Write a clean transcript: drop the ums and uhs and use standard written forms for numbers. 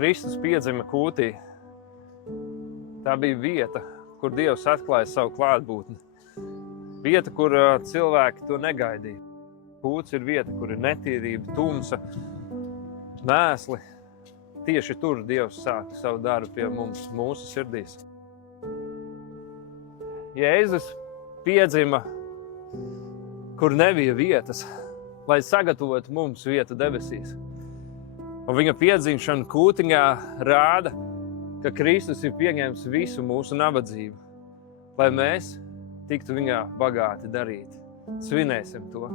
Kristus piedzima kūtī, tā bija vieta, kur Dievs atklāja savu klātbūtni. Vieta, kur cilvēki to negaidīja. Kūts ir vieta, kur ir netīrība, tumsa, mēsli. Tieši tur Dievs sāka savu darbu pie mums, mūsu sirdīs. Jēzus piedzima, kur nebija vietas, lai sagatavotu mums vietu debesīs. Un viņa piedzimšana kūtiņā rāda, ka Kristus ir pieņēmis visu mūsu nabadzību, lai mēs tiktu viņā bagāti darīti. Svinēsim to!